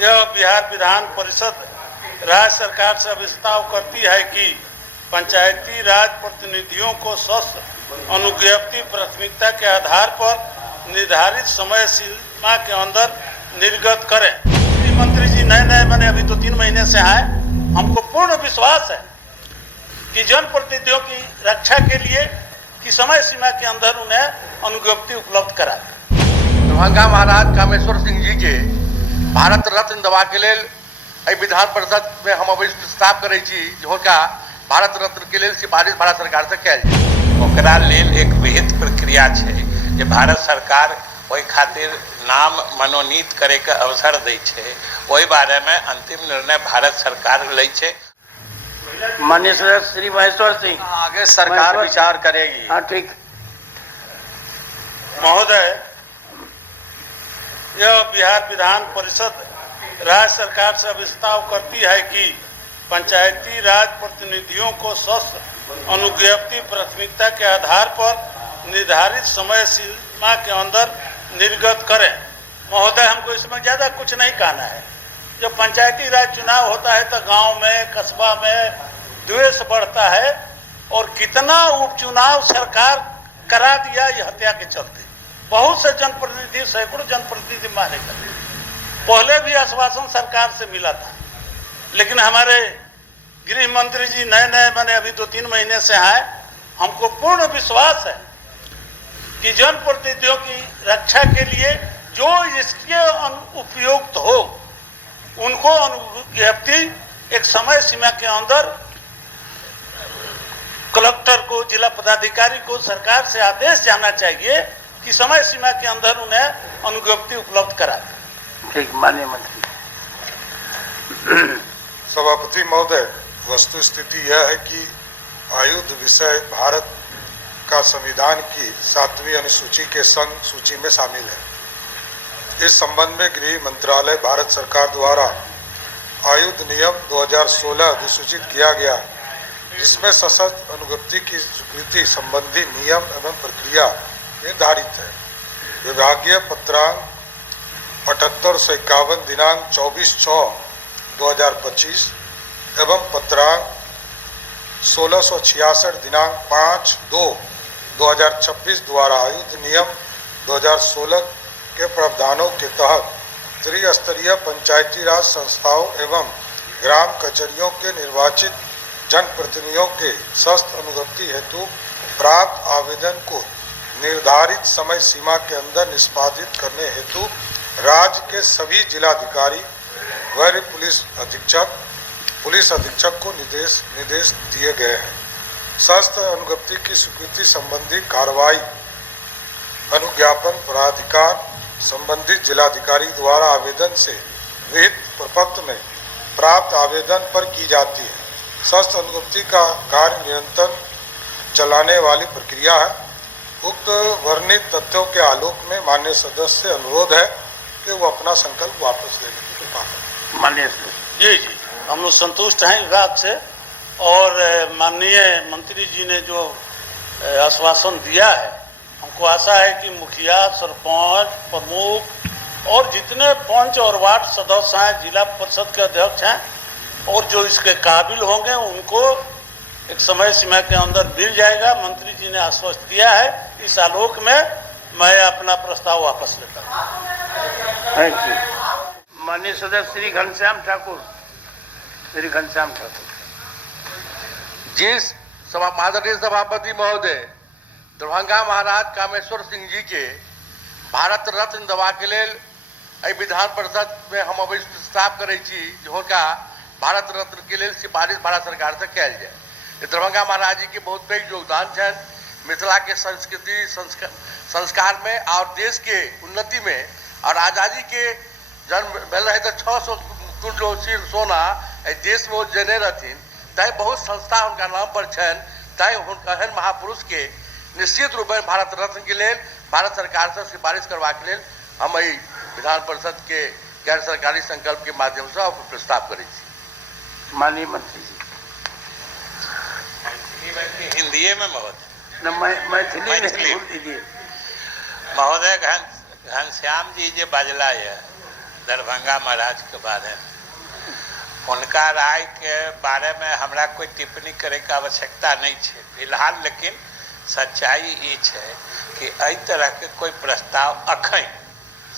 यह बिहार विधान परिषद राज्य सरकार से प्रस्ताव करती है कि पंचायती राज प्रतिनिधियों को स्वस्थ अनुज्ञप्ति प्राथमिकता के आधार पर निर्धारित समय सीमा के अंदर निर्गत करें। मंत्री जी नए बने, अभी 2-3 महीने से आए। हमको पूर्ण विश्वास है कि जनप्रतिनिधियों की रक्षा के लिए कि समय सीमा के अंदर उन्हें अनुज्ञप्ति उपलब्ध करा। दरभंगा महाराज कामेश्वर सिंह जी के भारत रत्न दवा के लिए विधान परिषद में हम अभी प्रस्ताव करे छी जिनका भारत रत्न के लिए सिफारिश भारत सरकार से कयल जाए। ओकरा लेल एक विहित प्रक्रिया है जे भारत सरकार ओहि खातिर नाम मनोनीत करे के अवसर दै छै, ओहि बारे में अंतिम निर्णय भारत सरकार लै छै। माननीय सदस्य श्री महेश्वर सिंह, आगे सरकार विचार करेगी। हाँ ठीक। महोदय, यह बिहार विधान परिषद राज्य सरकार से प्रस्ताव करती है कि पंचायती राज प्रतिनिधियों को स्वस्थ अनुज्ञप्ति प्राथमिकता के आधार पर निर्धारित समय सीमा के अंदर निर्गत करें। महोदय, हमको इसमें ज़्यादा कुछ नहीं कहना है। जब पंचायती राज चुनाव होता है तो गांव में, कस्बा में द्वेष बढ़ता है और कितना उपचुनाव सरकार करा दिया ये हत्या के चलते। बहुत से जनप्रतिनिधि, सैकड़ों जनप्रतिनिधि मारे गए। पहले भी आश्वासन सरकार से मिला था, लेकिन हमारे गृह मंत्री जी नए बने, अभी 2-3 महीने से आए। हमको पूर्ण विश्वास है कि जनप्रतिनिधियों की रक्षा के लिए जो इसके उपयुक्त हो उनको अनुज्ञप्ति एक समय सीमा के अंदर कलेक्टर को, जिला पदाधिकारी को सरकार से आदेश जाना चाहिए कि समय सीमा के अंदर उन्हें अनुज्ञप्ति उपलब्ध करा। ठीक, माननीय मंत्री। सभापति महोदय, वस्तु स्थिति यह है कि आयुध विषय भारत का संविधान की 7वीं अनुसूची के संग सूची में शामिल है। इस संबंध में गृह मंत्रालय भारत सरकार द्वारा आयुध नियम 2016 अधिसूचित किया गया, जिसमें सशस्त्र अनुज्ञप्ति की स्वीकृति संबंधी नियम एवं प्रक्रिया निर्धारित है। विभागीय पत्रांक 7851 दिनांक 24/6/2025 एवं पत्रांक 1666 दिनांक 5/2/2026 द्वारा आयुध नियम 2016 के प्रावधानों के तहत त्रिस्तरीय पंचायती राज संस्थाओं एवं ग्राम कचहरियों के निर्वाचित जनप्रतिनिधियों के स्वस्थ अनुज्ञप्ति हेतु प्राप्त आवेदन को निर्धारित समय सीमा के अंदर निष्पादित करने हेतु राज्य के सभी जिलाधिकारी, वरीय पुलिस अधीक्षक को निर्देश दिए गए हैं। स्वस्थ अनुज्ञप्ति की स्वीकृति संबंधी कार्रवाई अनुज्ञापन प्राधिकार संबंधित जिलाधिकारी द्वारा आवेदन से विहित प्रपत्र में प्राप्त आवेदन पर की जाती है। स्वस्थ अनुज्ञप्ति का कार्य निरंतर चलाने वाली प्रक्रिया है। उक्त वर्णित तथ्यों के आलोक में माननीय सदस्य से अनुरोध है कि वो अपना संकल्प वापस लेने की कृपा करें। माननीय जी, हम लोग संतुष्ट हैं विभाग से, और माननीय मंत्री जी ने जो आश्वासन दिया है, हमको आशा है कि मुखिया, सरपंच, प्रमुख और जितने पंच और वार्ड सदस्य हैं, जिला परिषद के अध्यक्ष हैं, और जो इसके काबिल होंगे उनको एक समय सीमा के अंदर मिल जाएगा। मंत्री जी ने आश्वस्त किया है। इस आलोक में मैं अपना प्रस्ताव वापस लेता हूँ। Thank you. माननीय सदस्य श्री घनश्याम ठाकुर। जिस माननीय सभापति महोदय, दरभंगा महाराज कामेश्वर सिंह जी के भारत रत्न दवा के लिए विधान परिषद में हम अभी प्रस्ताव करे छी जिनका भारत रत्न के लिए सिफारिश भारत सरकार से कयल जाए। दरभंगा महाराज जी के बहुत पैघ योगदान है मिथिला के संस्कृति संस्कार में और देश के उन्नति में। और आज़ादी के जन्म भेल रहे तो 600 कुंडलो सिर सोना देश में वो जने रहथिन, तय बहुत संस्था उनका नाम पर छन, तय एहन महापुरुष के निश्चित रूप में भारत रत्न के लिए भारत सरकार से सिफारिश करवा के लिए हम विधान परिषद के गैर सरकारी संकल्प के माध्यम से प्रस्ताव करें। माननीय मंत्री जी, हिंदी में महोदय, मैथिली महोदय घनश्याम जी जे बाजला है दरभंगा महाराज के बारे में। उनका राय के बारे में हमरा कोई टिप्पणी करे के आवश्यकता नहीं है फिलहाल, लेकिन सच्चाई ये है कि एहि तरह के कोई प्रस्ताव अखन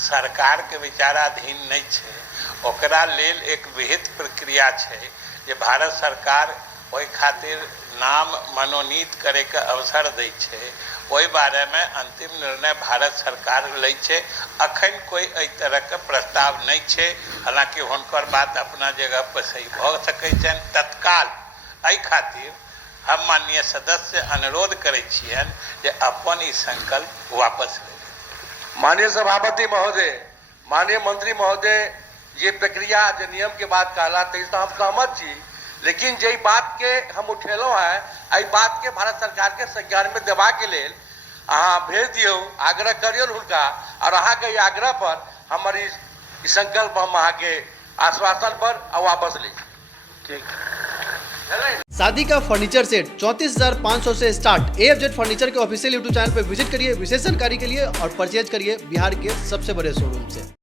सरकार के विचाराधीन नहीं है। ओकरा लेल एक विहित प्रक्रिया है जे भारत सरकार ओहि खातिर नाम मनोनीत करे के अवसर दै छै, ओहि बारे में अंतिम निर्णय भारत सरकार लै छै। अखन कोई एहि तरह के प्रस्ताव नहीं है, हालांकि हुनकर बात अपना जगह पर सही भ सकै छनि। तत्काल एहि खातिर हम माननीय सदस्य अनुरोध करै छियनि जे अपन ई संकल्प वापस ले। माननीय सभापति महोदय, माननीय मंत्री महोदय, ये प्रक्रिया जो नियम के बात कहला तो हम सहमत छी, लेकिन जे बात के हम उठेलों है एहि बात के भारत सरकार के संज्ञान में देवा के लेल अहाँ भेज दियो, आग्रह करियो हुनका, और अहाँ के आग्रह पर हमारी संकल्प हम अहाँ के आश्वासन पर वापस ले। ठीक। शादी का फर्नीचर सेट 34,500 से स्टार्ट। AFZ फर्नीचर के ऑफिशियल यूट्यूब चैनल पर विजिट करिए विशेष जानकारी के लिए और परचेज करिए बिहार के सबसे बड़े शोरूम से।